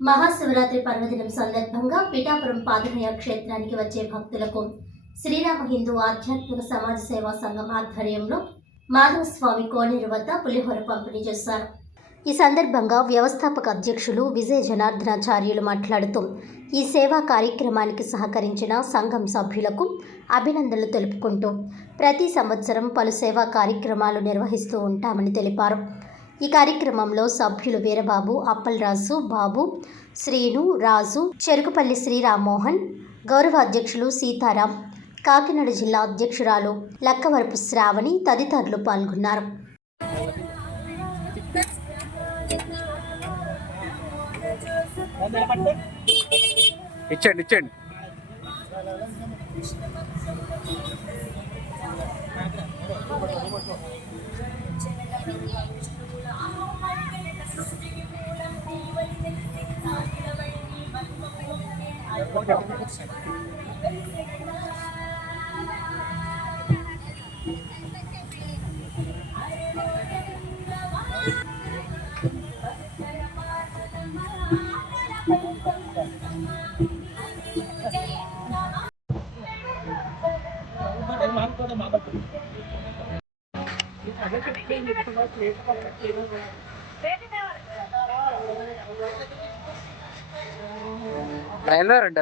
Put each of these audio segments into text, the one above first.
మహాశివరాత్రి పర్వదినం సందర్భంగా పిఠాపురం పాదమయ క్షేత్రానికి వచ్చే భక్తులకు శ్రీరామ హిందూ ఆధ్యాత్మిక సమాజ సేవా సంఘం ఆధ్వర్యంలో మాధవస్వామి కోనేరు వద్ద పులిహోర పంపిణీ చేశారు. ఈ సందర్భంగా వ్యవస్థాపక అధ్యక్షులు విజయ జనార్దనాచార్యులు మాట్లాడుతూ ఈ సేవా కార్యక్రమానికి సహకరించిన సంఘం సభ్యులకు అభినందనలు తెలుపుకుంటూ ప్రతి సంవత్సరం పలు సేవా కార్యక్రమాలు నిర్వహిస్తూ ఉంటామని తెలిపారు. ఈ కార్యక్రమంలో సభ్యులు వీరబాబు, అప్పలరాజు, బాబు, శ్రీను, రాజు, చెరుకుపల్లి శ్రీరామ్మోహన్, గౌరవ అధ్యక్షులు సీతారాం, కాకినాడ జిల్లా అధ్యక్షురాలు లక్కవరపు శ్రావణి తదితరులు పాల్గొన్నారు. ఇచ్చండి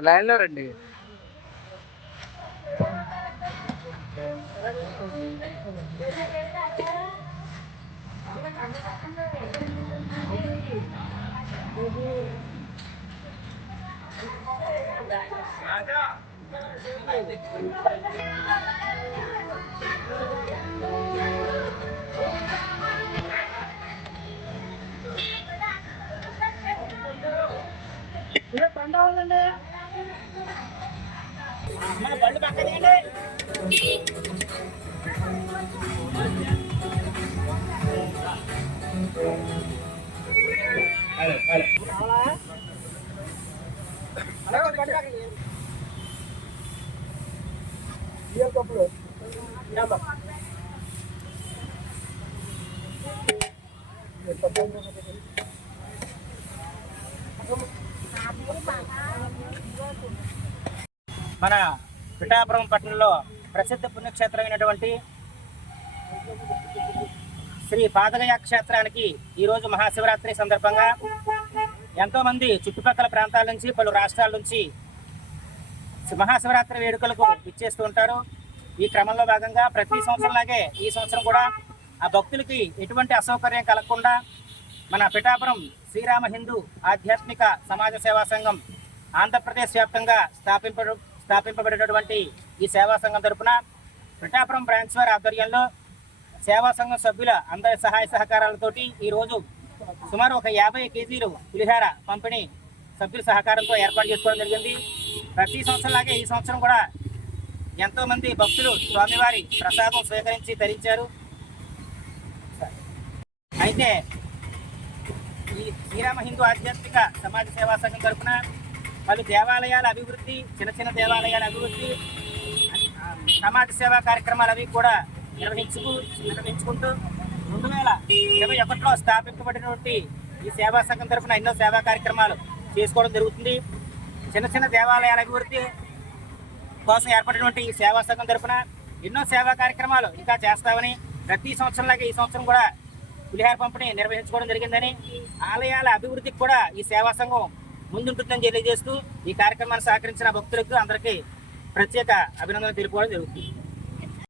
లైన్లో రండి. బళ్ళు పక్కనే కప్పులు మన పిఠాపురం పట్టణంలో ప్రసిద్ధ పుణ్యక్షేత్రమైనటువంటి శ్రీ పాదగయ క్షేత్రానికి ఈరోజు మహాశివరాత్రి సందర్భంగా ఎంతోమంది చుట్టుపక్కల ప్రాంతాల నుంచి, పలు రాష్ట్రాల నుంచి మహాశివరాత్రి వేడుకలకు ఇచ్చేస్తూ ఉంటారు. ఈ క్రమంలో భాగంగా ప్రతి సంవత్సరంలాగే ఈ సంవత్సరం కూడా ఆ భక్తులకి ఎటువంటి అసౌకర్యం కలగకుండా మన పిఠాపురం శ్రీరామ హిందూ ఆధ్యాత్మిక సమాజ సేవా సంఘం ఆంధ్రప్రదేశ్ వ్యాప్తంగా స్థాపింపబడినటువంటి ఈ సేవా సంఘం తరఫున పిఠాపురం బ్రాంచ్ వారి ఆధ్వర్యంలో సేవా సంఘం సభ్యుల అందరి సహాయ సహకారాలతోటి ఈరోజు సుమారు ఒక 50 కేజీలు పులిహోర పంపిణీ సభ్యుల సహకారంతో ఏర్పాటు చేసుకోవడం జరిగింది. ప్రతి సంవత్సరంలాగే ఈ సంవత్సరం కూడా ఎంతోమంది భక్తులు స్వామివారి ప్రసాదం స్వీకరించి ధరించారు. అయితే ఈ శ్రీరామ హిందూ ఆధ్యాత్మిక సమాజ సేవా సంఘం తరఫున పలు దేవాలయాల అభివృద్ధి, చిన్న దేవాలయాల అభివృద్ధి, సమాజ సేవా కార్యక్రమాలు అవి కూడా నిర్వహించుకుంటూ 2021లో స్థాపింపబడినటువంటి ఈ సేవా సంఘం తరఫున ఎన్నో సేవా కార్యక్రమాలు చేసుకోవడం జరుగుతుంది. చిన్న దేవాలయాల అభివృద్ధి కోసం ఏర్పడినటువంటి ఈ సేవా సంఘం తరఫున ఎన్నో సేవా కార్యక్రమాలు ఇంకా చేస్తామని, ప్రతి సంవత్సరంలాగే ఈ సంవత్సరం కూడా పులిహోర పంపిణీ నిర్వహించుకోవడం జరిగిందని, ఆలయాల అభివృద్ధికి కూడా ఈ సేవా సంఘం ముందుంటుందని తెలియజేస్తూ ఈ కార్యక్రమాన్ని సహకరించిన భక్తులకు అందరికీ ప్రత్యేక అభినందనలు తెలుపుకోవడం జరుగుతుంది.